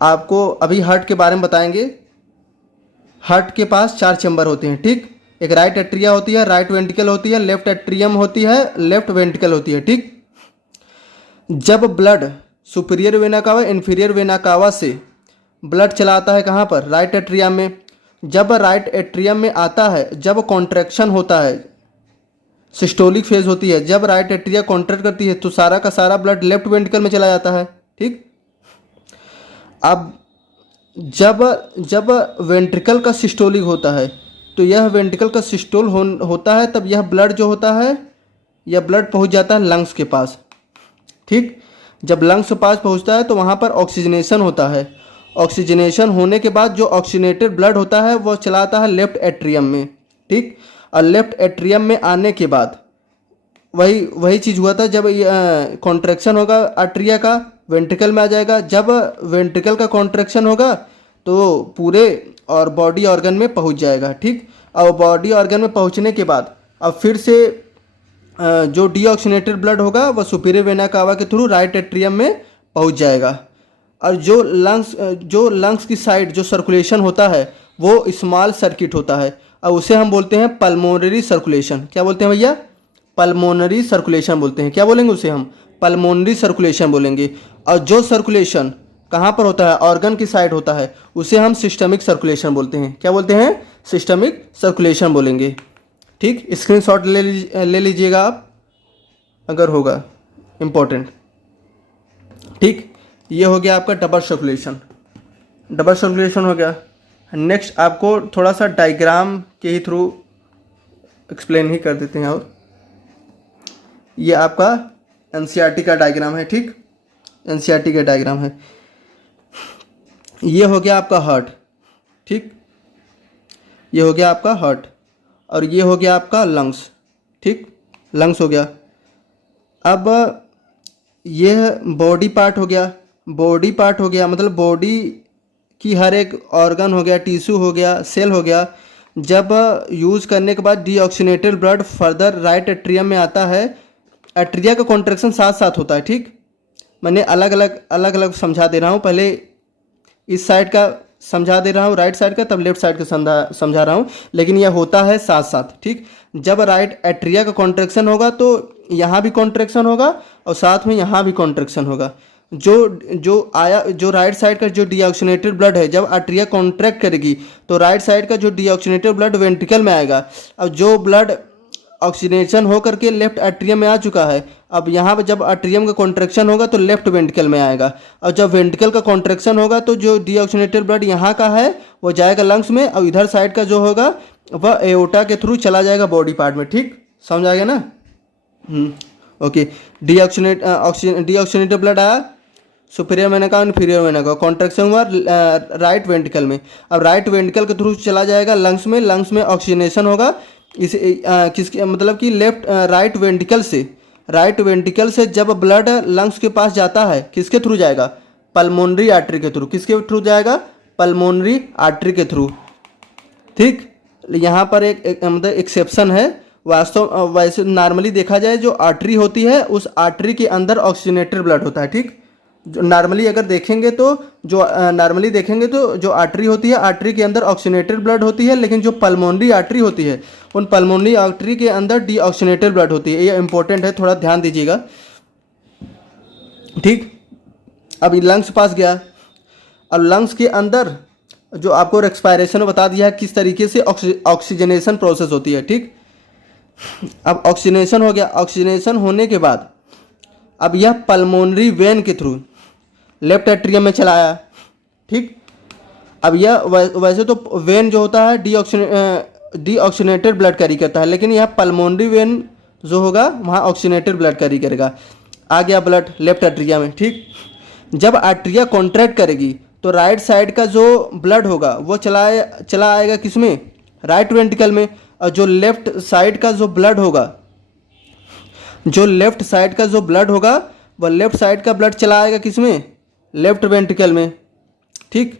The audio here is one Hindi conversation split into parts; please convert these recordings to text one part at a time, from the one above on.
आपको अभी हार्ट के बारे में बताएंगे। हार्ट के पास 4 चैम्बर होते हैं, ठीक। एक राइट एट्रिया होती है, राइट वेंट्रिकल होती है, लेफ्ट एट्रियम होती है, लेफ्ट वेंट्रिकल होती है, ठीक। जब blood superior vena cava inferior vena cava से ब्लड चलाता है कहाँ पर, राइट एट्रियम में। जब राइट एट्रियम में आता है, जब कॉन्ट्रैक्शन होता है, सिस्टोलिक फेज होती है, जब राइट एट्रिया कॉन्ट्रैक्ट करती है तो सारा का सारा ब्लड लेफ्ट वेंट्रिकल में चला जाता है, ठीक। अब जब जब वेंट्रिकल का सिस्टोलिक होता है तो यह वेंट्रिकल का सिस्टोल होता है, तब यह ब्लड जो होता है, यह ब्लड पहुंच जाता है लंग्स के पास, ठीक। जब लंग्स के पास पहुंचता है तो वहाँ पर ऑक्सीजनेशन होता है। ऑक्सीजनेशन होने के बाद जो ऑक्सीजनेटेड ब्लड होता है वो चलाता है लेफ्ट एट्रियम में, ठीक। और लेफ्ट एट्रियम में आने के बाद वही वही चीज़ हुआ था, जब कॉन्ट्रैक्शन होगा आर्ट्रिया का, वेंट्रिकल में आ जाएगा। जब वेंट्रिकल का कॉन्ट्रैक्शन होगा तो पूरे और बॉडी ऑर्गन में पहुंच जाएगा, ठीक। और बॉडी ऑर्गन में पहुंचने के बाद अब फिर से जो डीऑक्सीनेटेड ब्लड होगा वह सुपीरियर वेना कावा के थ्रू राइट एट्रियम में पहुंच जाएगा। और जो लंग्स की साइड जो सर्कुलेशन होता है वो स्मॉल सर्किट होता है, और उसे हम बोलते हैं पल्मोनरी सर्कुलेशन। क्या बोलते हैं भैया? पल्मोनरी सर्कुलेशन बोलते हैं। क्या बोलेंगे उसे हम? पल्मोनरी सर्कुलेशन बोलेंगे। और जो सर्कुलेशन कहाँ पर होता है, ऑर्गन की साइड होता है, उसे हम सिस्टमिक सर्कुलेशन बोलते हैं। क्या बोलते हैं? सिस्टमिक सर्कुलेशन बोलेंगे, ठीक। स्क्रीनशॉट ले लीजिएगा आप अगर होगा, इम्पोर्टेंट, ठीक। ये हो गया आपका डबल सर्कुलेशन। डबल सर्कुलेशन हो गया। नेक्स्ट आपको थोड़ा सा डायग्राम के ही थ्रू एक्सप्लेन ही कर देते हैं। और ये आपका एनसीईआरटी का डायग्राम है, ठीक। एनसीईआरटी का डायग्राम है। ये हो गया आपका हार्ट, ठीक। ये हो गया आपका हार्ट और ये हो गया आपका लंग्स, ठीक। लंग्स हो गया। अब यह बॉडी पार्ट हो गया। बॉडी पार्ट हो गया मतलब बॉडी की हर एक ऑर्गन हो गया, टिश्यू हो गया, सेल हो गया। जब यूज़ करने के बाद deoxygenated blood further right atrium में आता है। एट्रिया का कॉन्ट्रैक्शन साथ साथ होता है, ठीक। मैंने अलग अलग समझा दे रहा हूँ। पहले इस साइड का समझा दे रहा हूँ, राइट साइड का, तब लेफ्ट साइड का समझा रहा हूँ, लेकिन यह होता है साथ साथ, ठीक। जब राइट एट्रिया का कॉन्ट्रैक्शन होगा तो यहाँ भी कॉन्ट्रैक्शन होगा और साथ में यहाँ भी कॉन्ट्रैक्शन होगा। जो राइट साइड का जो डीऑक्सीनेटेड ब्लड है, जब आर्ट्रिया कॉन्ट्रैक्ट करेगी तो राइट साइड का जो डीऑक्सीनेटेड ब्लड वेंट्रिकल में आएगा। अब जो ब्लड ऑक्सीजनेशन होकर के लेफ्ट एट्रियम में आ चुका है, अब यहाँ पर जब एट्रियम का कॉन्ट्रैक्शन होगा तो लेफ्ट वेंट्रिकल में आएगा। और जब वेंट्रिकल का कॉन्ट्रैक्शन होगा तो जो डीऑक्सीनेटेड ब्लड यहाँ का है वो जाएगा लंग्स में, और इधर साइड का जो होगा वह एओर्टा के थ्रू चला जाएगा बॉडी पार्ट में, ठीक। समझ आ गया ना? ओके। डीऑक्सीनेटेड ब्लड आया सुपीरियर वेना का, इन्फीरियर वेना का, कॉन्ट्रैक्शन हुआ राइट वेंट्रिकल में। अब राइट वेंट्रिकल के थ्रू चला जाएगा लंग्स में। लंग्स में ऑक्सीजनेशन होगा। इस किसके मतलब कि राइट वेंट्रिकल से जब ब्लड लंग्स के पास जाता है, किसके थ्रू जाएगा? पल्मोनरी आर्टरी के थ्रू। किसके थ्रू जाएगा? पल्मोनरी आर्टरी के थ्रू, ठीक। यहाँ पर एक मतलब एक्सेप्शन है। वास्तव वैसे नॉर्मली देखा जाए जो आर्टरी होती है उस आर्टरी के अंदर ऑक्सीजनेटेड ब्लड होता है, ठीक। नॉर्मली देखेंगे तो जो आर्टरी होती है, आर्टरी के अंदर ऑक्सीजनेटेड ब्लड होती है, लेकिन जो पल्मोनरी आर्टरी होती है उन पल्मोनरी आर्टरी के अंदर डीऑक्सीजनेटेड ब्लड होती है। ये इंपॉर्टेंट है, थोड़ा ध्यान दीजिएगा, ठीक। अब लंग्स पास गया। अब लंग्स के अंदर जो आपको रेस्पिरेशन में बता दिया है किस तरीके से ऑक्सीजनेशन प्रोसेस होती है, ठीक। अब ऑक्सीजनेशन हो गया। ऑक्सीजनेशन होने के बाद अब यह पल्मोनरी वेन के थ्रू लेफ्ट एट्रियम में चलाया, ठीक। अब यह वैसे तो वेन जो होता है डीऑक्सीनेटेड ब्लड कैरी करता है, लेकिन यह पल्मोनरी वेन जो होगा वहाँ ऑक्सीनेटेड ब्लड कैरी करेगा। आ गया ब्लड लेफ्ट एट्रिया में, ठीक। जब आर्ट्रिया कॉन्ट्रैक्ट करेगी तो राइट साइड का जो ब्लड होगा वो चला आएगा किसमें? राइट वेंट्रिकल में। और जो लेफ्ट साइड का जो ब्लड होगा वह लेफ्ट साइड का ब्लड चला आएगा किसमें? लेफ्ट वेंट्रिकल में, ठीक।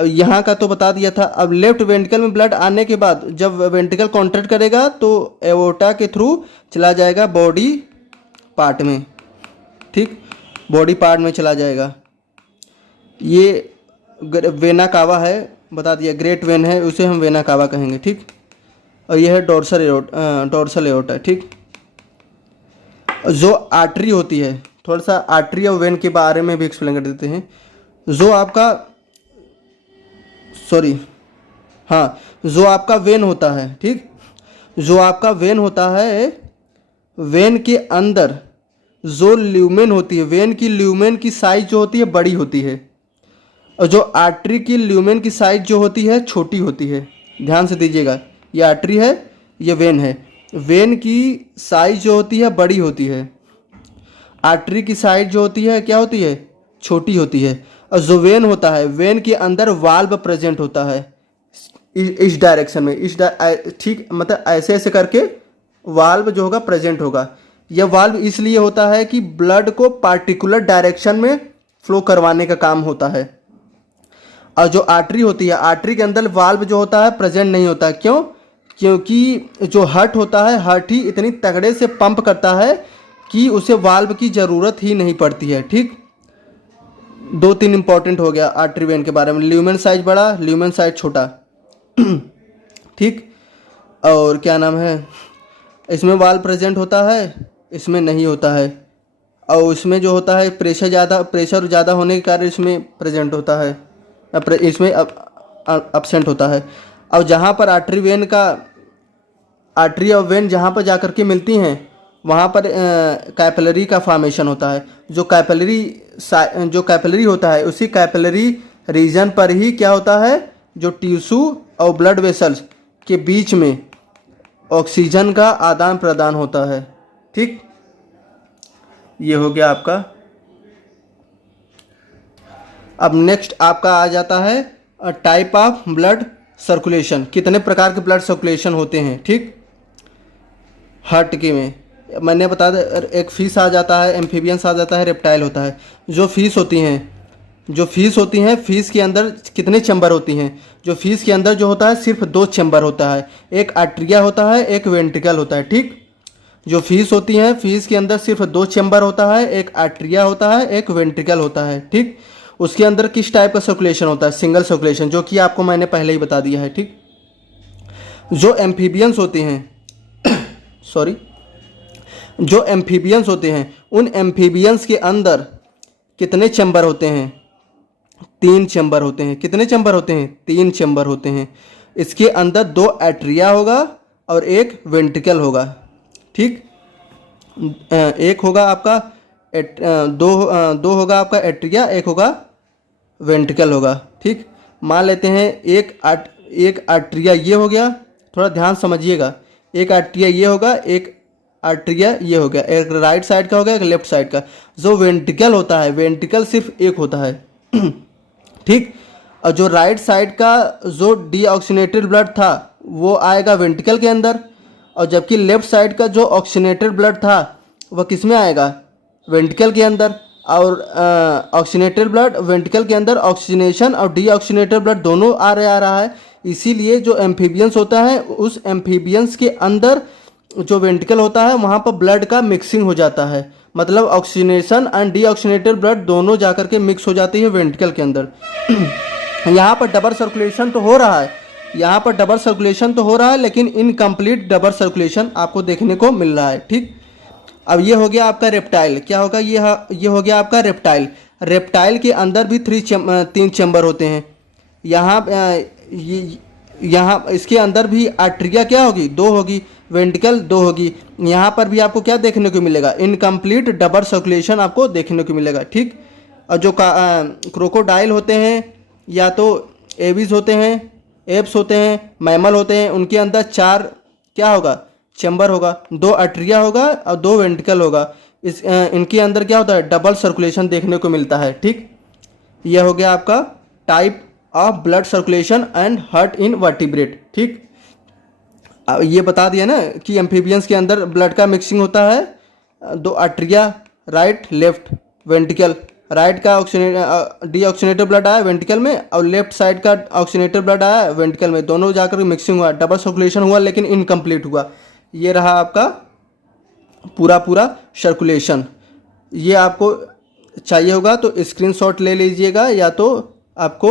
यहाँ का तो बता दिया था। अब लेफ्ट वेंट्रिकल में ब्लड आने के बाद जब वेंट्रिकल कॉन्ट्रैक्ट करेगा तो एओर्टा के थ्रू चला जाएगा बॉडी पार्ट में, ठीक। बॉडी पार्ट में चला जाएगा। ये वेना कावा है, बता दिया, ग्रेट वेन है, उसे हम वेना कावा कहेंगे, ठीक। और यह है डोर्सल एओर्टा, ठीक। जो आर्टरी होती है, थोड़ा सा आर्टरी और वेन के बारे में भी एक्सप्लेन कर देते हैं। जो आपका जो आपका वेन होता है, ठीक, जो आपका वेन होता है, वेन के अंदर जो ल्यूमेन होती है, वेन की ल्यूमेन की साइज जो होती है बड़ी होती है, और जो आर्टरी की ल्यूमेन की साइज जो होती है छोटी होती है। ध्यान से दीजिएगा, ये आर्टरी है, ये वेन है। वेन की साइज जो होती है बड़ी होती है, आर्टरी की साइज जो होती है क्या होती है, छोटी होती है। और जो वेन होता है, वेन के अंदर वाल्व प्रेजेंट होता है इस डायरेक्शन में, ठीक, मतलब ऐसे ऐसे करके वाल्व जो होगा प्रेजेंट होगा। यह वाल्व इसलिए होता है कि ब्लड को पार्टिकुलर डायरेक्शन में फ्लो करवाने का काम होता है। और जो आर्टरी होती है, आर्टरी के अंदर वाल्व जो होता है प्रेजेंट नहीं होता। क्यों? क्योंकि जो हार्ट होता है, हार्ट ही इतनी तगड़े से पंप करता है कि उसे वाल्व की ज़रूरत ही नहीं पड़ती है, ठीक। 2-3 इंपॉर्टेंट हो गया आर्टरी वेन के बारे में। ल्यूमेन साइज बड़ा, ल्यूमेन साइज छोटा, ठीक। और क्या नाम है, इसमें वाल्व प्रेजेंट होता है, इसमें नहीं होता है। और इसमें जो होता है प्रेशर ज़्यादा होने के कारण इसमें प्रेजेंट होता है, इसमें एब्सेंट होता है। और जहाँ पर आर्टरी और वेन जहाँ पर जा कर के मिलती हैं, वहाँ पर कैपिलरी का फॉर्मेशन होता है। जो कैपिलरी होता है, उसी कैपिलरी रीजन पर ही क्या होता है, जो टिश्यू और ब्लड वेसल्स के बीच में ऑक्सीजन का आदान प्रदान होता है, ठीक। ये हो गया आपका। अब नेक्स्ट आपका आ जाता है टाइप ऑफ ब्लड सर्कुलेशन। कितने प्रकार के ब्लड सर्कुलेशन होते हैं, ठीक। हार्ट के में मैंने बता दिया, एक फिश आ जाता है, एम्फीबियंस आ जाता है, रेप्टाइल होता है। जो फिश होती हैं, फिश के अंदर कितने चैम्बर होती हैं? जो फिश के अंदर जो होता है सिर्फ 2 चैम्बर होता है, एक आर्टरिया होता है, एक वेंट्रिकल होता है, ठीक। जो फिश होती हैं, फिश के अंदर सिर्फ 2 चैम्बर होता है, एक आर्टरिया होता है, एक वेंट्रिकल होता है, ठीक। उसके अंदर किस टाइप का सर्कुलेशन होता है? सिंगल सर्कुलेशन, जो कि आपको मैंने पहले ही बता दिया है, ठीक। जो एम्फीबियंस होते हैं जो एम्फीबियंस होते हैं, उन एम्फीबियंस के अंदर कितने चैम्बर होते हैं? 3 चैम्बर होते हैं। कितने चैम्बर होते हैं? 3 चैम्बर होते हैं। इसके अंदर 2 आर्टरिया होगा और एक वेंट्रिकल होगा, ठीक। एक होगा आपका दो होगा आपका एट्रिया, एक होगा वेंट्रिकल होगा, ठीक। मान लेते हैं एक आर्टरिया ये हो गया, थोड़ा ध्यान समझिएगा। एक आर्टरिया ये होगा, एक आर्टरिया ये हो गया, एक राइट साइड का होगा, एक लेफ्ट साइड का। जो वेंट्रिकल होता है, वेंट्रिकल सिर्फ एक होता है, ठीक। और जो राइट साइड का जो डीऑक्सीनेटेड ब्लड था वो आएगा वेंट्रिकल के अंदर, और जबकि लेफ्ट साइड का जो ऑक्सीनेटेड ब्लड था वह किस में आएगा? वेंट्रिकल के अंदर। और ऑक्सीनेटेड ब्लड वेंट्रिकल के अंदर, ऑक्सीनेशन और डीऑक्सीनेटेड ब्लड दोनों आ रहा है। इसीलिए जो एम्फीबियंस होता है, उस एम्फीबियंस के अंदर जो वेंट्रिकल होता है वहाँ पर ब्लड का मिक्सिंग हो जाता है, मतलब ऑक्सीनेशन एंड डीऑक्सीनेटेड ब्लड दोनों जाकर के मिक्स हो जाती है वेंट्रिकल के अंदर। यहाँ पर डबल सर्कुलेशन तो हो रहा है, लेकिन इनकम्प्लीट डबल सर्कुलेशन आपको देखने को मिल रहा है, ठीक। अब ये हो गया आपका रेप्टाइल। क्या होगा? ये हो गया आपका रेप्टाइल। रेप्टाइल के अंदर भी 3 चैम्बर होते हैं। यहाँ इसके अंदर भी आर्टरिया क्या होगी? 2 होगी, वेंट्रिकल 2 होगी। यहाँ पर भी आपको क्या देखने को मिलेगा? इनकम्प्लीट डबल सर्कुलेशन आपको देखने को मिलेगा, ठीक। और जो क्रोकोडाइल होते हैं, या तो एविस होते हैं, एप्स होते हैं, मैमल होते हैं, उनके अंदर 4 क्या होगा? चैम्बर होगा। 2 आर्टरिया होगा और 2 वेंट्रिकल होगा। इनके अंदर क्या होता है? डबल सर्कुलेशन देखने को मिलता है, ठीक। यह हो गया आपका type of blood circulation and heart in vertebrate, ठीक। अब ये बता दिया ना कि एम्फीबियंस के अंदर ब्लड का मिक्सिंग होता है। 2 आर्टरिया, राइट लेफ्ट वेंट्रिकल। राइट का डीऑक्सीनेटेड ब्लड आया वेंट्रिकल में, और लेफ्ट साइड का ऑक्सीनेटेड ब्लड आया वेंट्रिकल में। दोनों जाकर मिक्सिंग हुआ, डबल सर्कुलेशन हुआ, लेकिन इनकम्प्लीट हुआ। ये रहा आपका पूरा सर्कुलेशन। ये आपको चाहिए होगा तो स्क्रीनशॉट ले लीजिएगा, या तो आपको